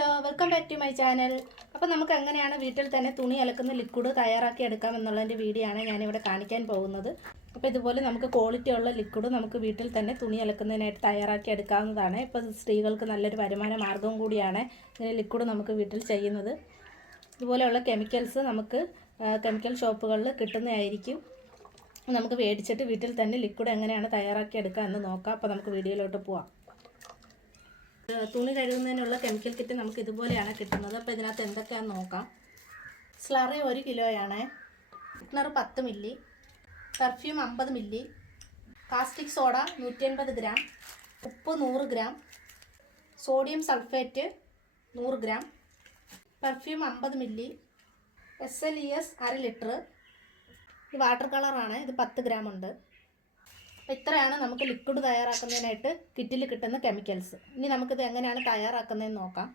Hello, welcome back to my channel. അപ്പോൾ നമുക്ക് എങ്ങനെയാണ് വീട്ടിൽ തന്നെ തുണി അലക്കുന്ന ലിക്വിഡ് തയ്യാറാക്കി എടുക്കാം എന്നുള്ളതിൻ്റെ വീഡിയോ ആണ് ഞാനിവിടെ കാണിക്കാൻ പോകുന്നത്. അപ്പോൾ ഇതുപോലെ നമുക്ക് ക്വാളിറ്റി ഉള്ള ലിക്വിഡ് നമുക്ക് വീട്ടിൽ തന്നെ തുണി അലക്കുന്നതിനായിട്ട് തയ്യാറാക്കി എടുക്കാവുന്നതാണ്. ഇപ്പോൾ സ്ത്രീകൾക്ക് നല്ലൊരു വരുമാന മാർഗ്ഗവും കൂടിയാണ് ഇങ്ങനെ ലിക്വിഡ് നമുക്ക് വീട്ടിൽ ചെയ്യുന്നത്. ഇതുപോലെയുള്ള കെമിക്കൽസ് നമുക്ക് കെമിക്കൽ ഷോപ്പുകളിൽ കിട്ടുന്നതായിരിക്കും. നമുക്ക് മേടിച്ചിട്ട് വീട്ടിൽ തന്നെ ലിക്വിഡ് എങ്ങനെയാണ് തയ്യാറാക്കി എടുക്കുക എന്ന് നോക്കാം. അപ്പോൾ നമുക്ക് വീഡിയോയിലോട്ട് പോവാം. തുണി കഴുകുന്നതിനുള്ള കെമിക്കൽ കിറ്റ് നമുക്ക് ഇതുപോലെയാണ് കിട്ടുന്നത്. അപ്പോൾ ഇതിനകത്ത് എന്തൊക്കെയാണെന്ന് നോക്കാം. Slurry 1 കിലോയാണ്, തിക്നർ 10 milli, perfume 50 milli, caustic soda 150 gram, ഉപ്പ് 100 gram, sodium sulphate 100 gram, perfume 50 milli, SLES 1/2 litre. ഇത് വാട്ടർ കളറാണ്, ഇത് 10 ഗ്രാം ഉണ്ട്. അപ്പോൾ ഇത്രയാണ് നമുക്ക് ലിക്വിഡ് തയ്യാറാക്കുന്നതിനായിട്ട് കിറ്റിൽ കിട്ടുന്ന കെമിക്കൽസ്. ഇനി നമുക്കിത് എങ്ങനെയാണ് തയ്യാറാക്കുന്നതെന്ന് നോക്കാം.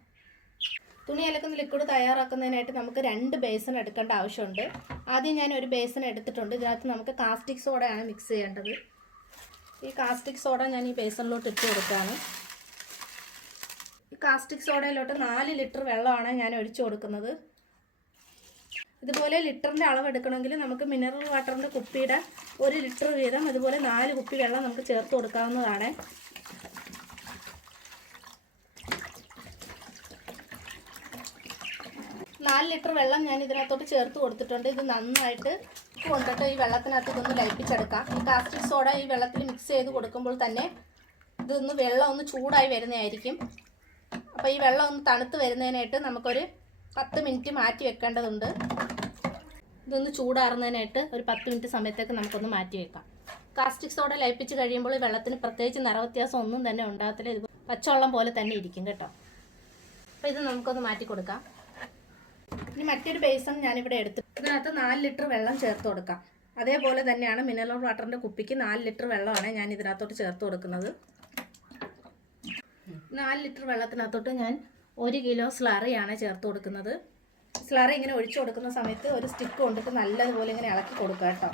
തുണി അലക്കുന്ന ലിക്വിഡ് തയ്യാറാക്കുന്നതിനായിട്ട് നമുക്ക് 2 ബേസൺ എടുക്കേണ്ട ആവശ്യമുണ്ട്. ആദ്യം ഞാൻ ഒരു ബേസൺ എടുത്തിട്ടുണ്ട്. ഇതിനകത്ത് നമുക്ക് കാസ്റ്റിക് സോഡയാണ് മിക്സ് ചെയ്യേണ്ടത്. ഈ കാസ്റ്റിക് സോഡ ഞാൻ ഈ ബേസണിലോട്ട് ഇട്ട് കൊടുക്കുകയാണ്. ഈ കാസ്റ്റിക് സോഡയിലോട്ട് 4 ലിറ്റർ വെള്ളമാണ് ഞാൻ ഒഴിച്ചു കൊടുക്കുന്നത്. ഇതുപോലെ ലിറ്ററിൻ്റെ അളവ് എടുക്കണമെങ്കിൽ നമുക്ക് മിനറൽ വാട്ടറിൻ്റെ കുപ്പിയുടെ 1 ലിറ്റർ വീതം ഇതുപോലെ 4 കുപ്പി വെള്ളം നമുക്ക് ചേർത്ത് കൊടുക്കാവുന്നതാണ്. നാല് ലിറ്റർ വെള്ളം ഞാൻ ഇതിനകത്തോട്ട് ചേർത്ത് കൊടുത്തിട്ടുണ്ട്. ഇത് നന്നായിട്ട് കൊണ്ടിട്ട് ഈ വെള്ളത്തിനകത്ത് ഇതൊന്ന് ലയിപ്പിച്ചെടുക്കാം. ഈ കാസ്റ്റിക് സോഡ ഈ വെള്ളത്തിൽ മിക്സ് ചെയ്ത് കൊടുക്കുമ്പോൾ തന്നെ വെള്ളം ഒന്ന് ചൂടായി വരുന്നതായിരിക്കും. അപ്പോൾ ഈ വെള്ളം ഒന്ന് തണുത്ത് വരുന്നതിനായിട്ട് നമുക്കൊരു 10 മിനിറ്റ് മാറ്റി വെക്കേണ്ടതുണ്ട്. ഇതൊന്ന് ചൂടാറുന്നതിനായിട്ട് ഒരു 10 മിനിറ്റ് സമയത്തേക്ക് നമുക്കൊന്ന് മാറ്റി വെക്കാം. കാസ്റ്റിക് സോഡ ലയിപ്പിച്ച് കഴിയുമ്പോൾ ഈ വെള്ളത്തിന് പ്രത്യേകിച്ച് നിറവ്യത്യാസം ഒന്നും തന്നെ ഉണ്ടാകത്തില്ല. ഇത് പച്ചവെള്ളം പോലെ തന്നെ ഇരിക്കും കേട്ടോ. അപ്പോൾ ഇത് നമുക്കൊന്ന് മാറ്റി കൊടുക്കാം. ഇനി മറ്റൊരു ബേസൺ ഞാനിവിടെ എടുത്ത് ഇതിനകത്ത് 4 ലിറ്റർ വെള്ളം ചേർത്ത് കൊടുക്കാം. അതേപോലെ തന്നെയാണ് മിനറൽ വാട്ടറിൻ്റെ കുപ്പിക്ക് 4 ലിറ്റർ വെള്ളമാണ് ഞാൻ ഇതിനകത്തോട്ട് ചേർത്ത് കൊടുക്കുന്നത്. 4 ലിറ്റർ വെള്ളത്തിനകത്തോട്ട് ഞാൻ 1 കിലോ സ്ലറിയാണ് ചേർത്ത് കൊടുക്കുന്നത്. സ്ലറി ഇങ്ങനെ ഒഴിച്ചു കൊടുക്കുന്ന സമയത്ത് ഒരു സ്റ്റിക്ക് കൊണ്ടിട്ട് നല്ലതുപോലെ ഇങ്ങനെ ഇളക്കി കൊടുക്കുക കേട്ടോ.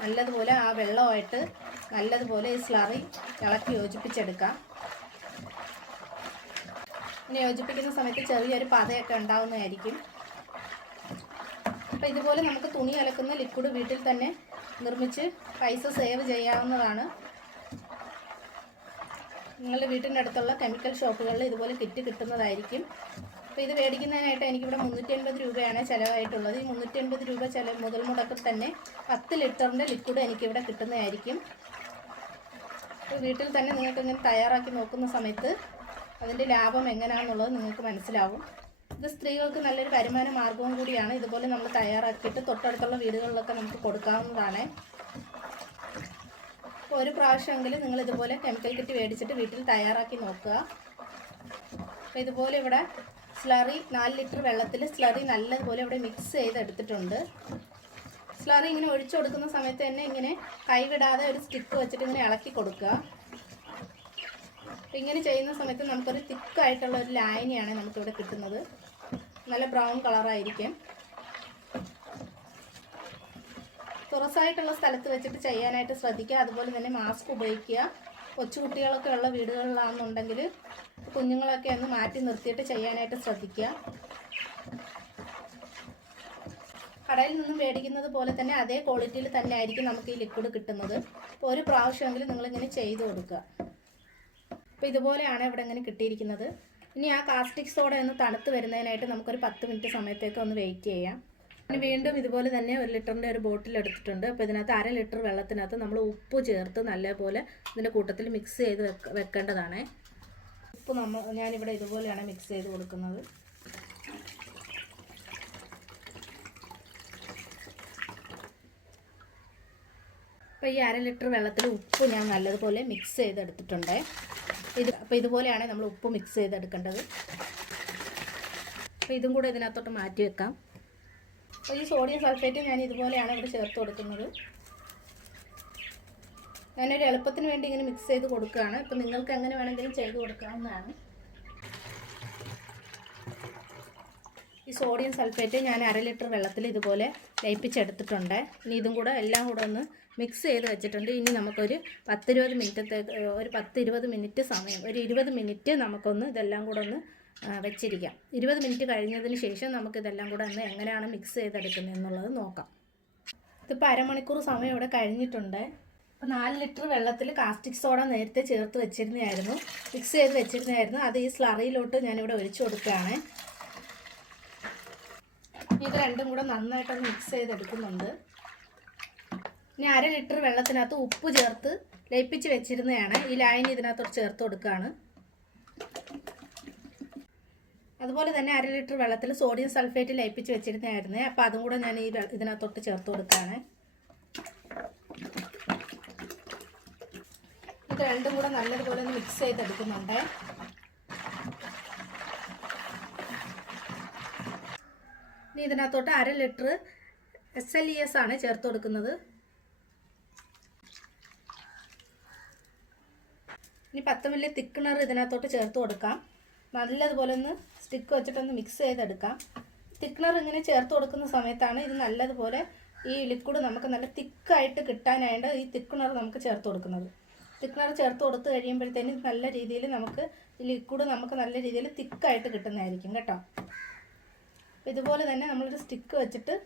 നല്ലതുപോലെ ആ വെള്ളമായിട്ട് നല്ലതുപോലെ ഈ സ്ലറി ഇളക്കി യോജിപ്പിച്ചെടുക്കാം. ഇങ്ങനെ യോജിപ്പിക്കുന്ന സമയത്ത് ചെറിയൊരു പതയൊക്കെ ഉണ്ടാവുന്നതായിരിക്കും. അപ്പോൾ ഇതുപോലെ നമുക്ക് തുണി അലക്കുന്ന ലിക്വിഡ് വീട്ടിൽ തന്നെ നിർമ്മിച്ച് പൈസ സേവ് ചെയ്യാവുന്നതാണ്. നിങ്ങളുടെ വീട്ടിൻ്റെ അടുത്തുള്ള കെമിക്കൽ ഷോപ്പുകളിൽ ഇതുപോലെ കിറ്റ് കിട്ടുന്നതായിരിക്കും. അപ്പോൾ ഇത് മേടിക്കുന്നതിനായിട്ട് എനിക്കിവിടെ 350 രൂപയാണ് ചിലവായിട്ടുള്ളത്. ഈ 350 രൂപ മുതൽ മുടക്കിൽ തന്നെ 10 ലിറ്ററിൻ്റെ ലിക്വിഡ് എനിക്കിവിടെ കിട്ടുന്നതായിരിക്കും. അപ്പോൾ വീട്ടിൽ തന്നെ നിങ്ങൾക്ക് ഇങ്ങനെ തയ്യാറാക്കി നോക്കുന്ന സമയത്ത് അതിൻ്റെ ലാഭം എങ്ങനെയാണെന്നുള്ളത് നിങ്ങൾക്ക് മനസ്സിലാവും. ഇത് സ്ത്രീകൾക്ക് നല്ലൊരു വരുമാന മാർഗ്ഗവും കൂടിയാണ്. ഇതുപോലെ നമ്മൾ തയ്യാറാക്കിയിട്ട് തൊട്ടടുത്തുള്ള വീടുകളിലൊക്കെ നമുക്ക് കൊടുക്കാവുന്നതാണ്. അപ്പോൾ ഒരു പ്രാവശ്യമെങ്കിലും നിങ്ങൾ ഇതുപോലെ കെമിക്കൽ കിറ്റ് മേടിച്ചിട്ട് വീട്ടിൽ തയ്യാറാക്കി നോക്കുക. അപ്പോൾ ഇതുപോലെ ഇവിടെ സ്ലറി 4 ലിറ്റർ വെള്ളത്തിൽ സ്ലറി നല്ലതുപോലെ ഇവിടെ മിക്സ് ചെയ്തെടുത്തിട്ടുണ്ട്. സ്ലറി ഇങ്ങനെ ഒഴിച്ചു കൊടുക്കുന്ന സമയത്ത് തന്നെ ഇങ്ങനെ കൈവിടാതെ ഒരു സ്റ്റിക്ക് വെച്ചിട്ട് ഇങ്ങനെ ഇളക്കി കൊടുക്കുക. ഇങ്ങനെ ചെയ്യുന്ന സമയത്ത് നമുക്കൊരു തിക്കായിട്ടുള്ള ഒരു ലായനിയാണ് നമുക്കിവിടെ കിട്ടുന്നത്. നല്ല ബ്രൗൺ കളറായിരിക്കും. തുറസായിട്ടുള്ള സ്ഥലത്ത് വെച്ചിട്ട് ചെയ്യാനായിട്ട് ശ്രദ്ധിക്കുക. അതുപോലെ തന്നെ മാസ്ക് ഉപയോഗിക്കുക. കൊച്ചുകുട്ടികളൊക്കെ ഉള്ള വീടുകളിലാണെന്നുണ്ടെങ്കിൽ കുഞ്ഞുങ്ങളൊക്കെ ഒന്ന് മാറ്റി നിർത്തിയിട്ട് ചെയ്യാനായിട്ട് ശ്രദ്ധിക്കുക. കടയിൽ നിന്നും മേടിക്കുന്നത് പോലെ തന്നെ അതേ ക്വാളിറ്റിയിൽ തന്നെ ആയിരിക്കും നമുക്ക് ഈ ലിക്വിഡ് കിട്ടുന്നത്. അപ്പോൾ ഒരു പ്രാവശ്യമെങ്കിലും നിങ്ങളിങ്ങനെ ചെയ്ത് കൊടുക്കുക. അപ്പോൾ ഇതുപോലെയാണ് ഇവിടെ ഇങ്ങനെ കിട്ടിയിരിക്കുന്നത്. ഇനി ആ കാസ്റ്റിക് സോഡ ഒന്ന് തണുത്ത് വരുന്നതിനായിട്ട് നമുക്കൊരു 10 മിനിറ്റ് സമയത്തേക്ക് ഒന്ന് വെയിറ്റ് ചെയ്യാം. ഇനി വീണ്ടും ഇതുപോലെ തന്നെ 1 ലിറ്ററിൻ്റെ ഒരു ബോട്ടിൽ എടുത്തിട്ടുണ്ട്. അപ്പോൾ ഇതിനകത്ത് 1/2 ലിറ്റർ വെള്ളത്തിനകത്ത് നമ്മൾ ഉപ്പ് ചേർത്ത് നല്ലപോലെ ഇതിൻ്റെ കൂട്ടത്തിൽ മിക്സ് ചെയ്ത് വെക്കേണ്ടതാണ്. ഉപ്പ് ഞാനിവിടെ ഇതുപോലെയാണ് മിക്സ് ചെയ്ത് കൊടുക്കുന്നത്. അപ്പോൾ ഈ 1/2 ലിറ്റർ വെള്ളത്തിൽ ഉപ്പ് ഞാൻ നല്ലതുപോലെ മിക്സ് ചെയ്തെടുത്തിട്ടുണ്ട്. അപ്പോൾ ഇതുപോലെയാണ് നമ്മൾ ഉപ്പ് മിക്സ് ചെയ്തെടുക്കേണ്ടത്. അപ്പോൾ ഇതും കൂടെ ഇതിനകത്തോട്ട് മാറ്റി വെക്കാം. അപ്പോൾ ഈ സോഡിയം സൾഫേറ്റ് ഞാൻ ഇതുപോലെയാണ് ഇവിടെ ചേർത്ത് കൊടുക്കുന്നത്. ഞാനൊരു എളുപ്പത്തിന് വേണ്ടി ഇങ്ങനെ മിക്സ് ചെയ്ത് കൊടുക്കുകയാണ്. ഇപ്പോൾ നിങ്ങൾക്ക് എങ്ങനെ വേണമെങ്കിലും ചെയ്ത് കൊടുക്കാവുന്നതാണ്. ഈ സോഡിയം സൾഫേറ്റ് ഞാൻ 1/2 ലിറ്റർ വെള്ളത്തിൽ ഇതുപോലെ ലയിപ്പിച്ചെടുത്തിട്ടുണ്ട്. ഇനി ഇതും കൂടെ എല്ലാം കൂടെ ഒന്ന് മിക്സ് ചെയ്ത് വെച്ചിട്ടുണ്ട്. ഇനി നമുക്കൊരു 10-20 മിനിറ്റ് സമയം, ഒരു 20 മിനിറ്റ് നമുക്കൊന്ന് ഇതെല്ലാം കൂടെ ഒന്ന് വെച്ചിരിക്കാം. 20 മിനിറ്റ് കഴിഞ്ഞതിന് ശേഷം നമുക്കിതെല്ലാം കൂടെ ഒന്ന് എങ്ങനെയാണ് മിക്സ് ചെയ്തെടുക്കുന്നത് എന്നുള്ളത് നോക്കാം. ഇതിപ്പോൾ അരമണിക്കൂർ സമയം ഇവിടെ കഴിഞ്ഞിട്ടുണ്ട്. അപ്പോൾ 4 ലിറ്റർ വെള്ളത്തിൽ കാസ്റ്റിക് സോഡ നേരത്തെ ചേർത്ത് വെച്ചിരുന്നതായിരുന്നു, മിക്സ് ചെയ്ത് വെച്ചിരുന്നതായിരുന്നു. അത് ഈ സ്ലറിയിലോട്ട് ഞാനിവിടെ ഒഴിച്ചു കൊടുക്കുകയാണ്. ഇത് രണ്ടും കൂടെ നന്നായിട്ടൊന്ന് മിക്സ് ചെയ്തെടുക്കുന്നുണ്ട്. ഇനി 1/2 ലിറ്റർ വെള്ളത്തിനകത്ത് ഉപ്പ് ചേർത്ത് ലയിപ്പിച്ച് വെച്ചിരുന്നതാണ്. ഈ ലായനി ഇതിനകത്തോട്ട് ചേർത്ത് കൊടുക്കുകയാണ്. അതുപോലെ തന്നെ 1/2 ലിറ്റർ വെള്ളത്തിൽ സോഡിയം സൾഫേറ്റ് ലയിപ്പിച്ച് വെച്ചിരുന്നതായിരുന്നു. അപ്പോൾ അതും കൂടെ ഞാൻ ഇതിനകത്തോട്ട് ചേർത്ത് കൊടുക്കുകയാണ്. ഇത് രണ്ടും കൂടെ നല്ലതുപോലെ ഒന്ന് മിക്സ് ചെയ്തെടുക്കുന്നുണ്ട്. ഇനി ഇതിനകത്തോട്ട് 1/2 ലിറ്റർ SLES ആണ് ചേർത്ത് കൊടുക്കുന്നത്. ഇനി 10 മില്ലി തിക്കണർ ഇതിനകത്തോട്ട് ചേർത്ത് കൊടുക്കാം. നല്ലതുപോലെ ഒന്ന് സ്റ്റിക്ക് വെച്ചിട്ടൊന്ന് മിക്സ് ചെയ്തെടുക്കാം. തിക്കണർ ഇങ്ങനെ ചേർത്ത് കൊടുക്കുന്ന സമയത്താണ് ഇത് നല്ലതുപോലെ ഈ ലിക്വിഡ് നമുക്ക് നല്ല തിക്കായിട്ട് കിട്ടാനായിട്ട് ഈ തിക്കണർ നമുക്ക് ചേർത്ത് കൊടുക്കുന്നത്. തിക്കണർ ചേർത്ത് കൊടുത്ത് കഴിയുമ്പോഴത്തേനും നല്ല രീതിയിൽ നമുക്ക് ഈ ലിക്വിഡ് നമുക്ക് നല്ല രീതിയിൽ തിക്കായിട്ട് കിട്ടുന്നതായിരിക്കും കേട്ടോ. ഇതുപോലെ തന്നെ നമ്മളൊരു സ്റ്റിക്ക് വെച്ചിട്ട്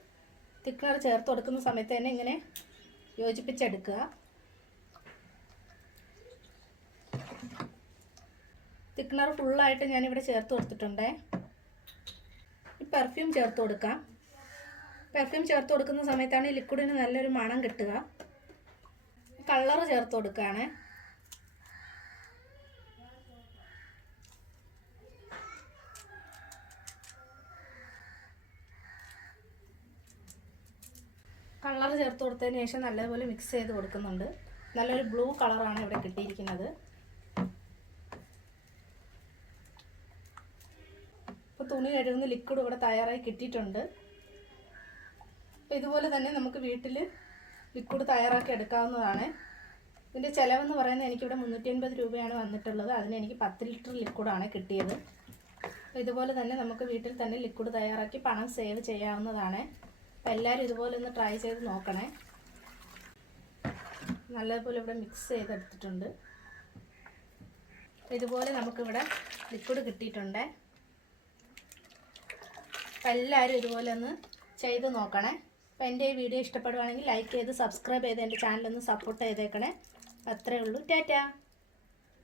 തിക്കണർ ചേർത്ത് കൊടുക്കുന്ന സമയത്ത് തന്നെ ഇങ്ങനെ യോജിപ്പിച്ചെടുക്കുക. തിക്കണർ ഫുള്ളായിട്ട് ഞാനിവിടെ ചേർത്ത് കൊടുത്തിട്ടുണ്ട്. ഈ പെർഫ്യൂം ചേർത്ത് കൊടുക്കാം. പെർഫ്യൂം ചേർത്ത് കൊടുക്കുന്ന സമയത്താണ് ഈ ലിക്വിഡിന് നല്ലൊരു മണം കിട്ടുക. കളർ ചേർത്ത് കൊടുക്കുകയാണ്. കളർ ചേർത്ത് കൊടുത്തതിന് ശേഷം നല്ലതുപോലെ മിക്സ് ചെയ്ത് കൊടുക്കുന്നുണ്ട്. നല്ലൊരു ബ്ലൂ കളറാണ് ഇവിടെ കിട്ടിയിരിക്കുന്നത്. ഇപ്പോൾ തുണി കഴുകുന്ന ലിക്വിഡ് ഇവിടെ തയ്യാറായി കിട്ടിയിട്ടുണ്ട്. അപ്പോൾ ഇതുപോലെ തന്നെ നമുക്ക് വീട്ടിൽ ലിക്വിഡ് തയ്യാറാക്കി എടുക്കാവുന്നതാണ്. ഇതിൻ്റെ ചിലവെന്ന് പറയുന്നത് എനിക്കിവിടെ 350 രൂപയാണ് വന്നിട്ടുള്ളത്. അതിന് എനിക്ക് 10 ലിറ്റർ ലിക്വിഡാണ് കിട്ടിയത്. അപ്പോൾ ഇതുപോലെ തന്നെ നമുക്ക് വീട്ടിൽ തന്നെ ലിക്വിഡ് തയ്യാറാക്കി പണം സേവ് ചെയ്യാവുന്നതാണ്. അപ്പോൾ എല്ലാവരും ഇതുപോലെ ഒന്ന് ട്രൈ ചെയ്ത് നോക്കണേ. നല്ലതുപോലെ ഇവിടെ മിക്സ് ചെയ്തെടുത്തിട്ടുണ്ട്. ഇതുപോലെ നമുക്കിവിടെ ലിക്വിഡ് കിട്ടിയിട്ടുണ്ട്. അപ്പോൾ എല്ലാവരും ഇതുപോലെ ഒന്ന് ചെയ്ത് നോക്കണേ. അപ്പോൾ എൻ്റെ ഈ വീഡിയോ ഇഷ്ടപ്പെടുവാണെങ്കിൽ ലൈക്ക് ചെയ്ത് സബ്സ്ക്രൈബ് ചെയ്ത് എൻ്റെ ചാനലൊന്ന് സപ്പോർട്ട് ചെയ്തേക്കണേ. അത്രയേ ഉള്ളൂ. ടാറ്റാ.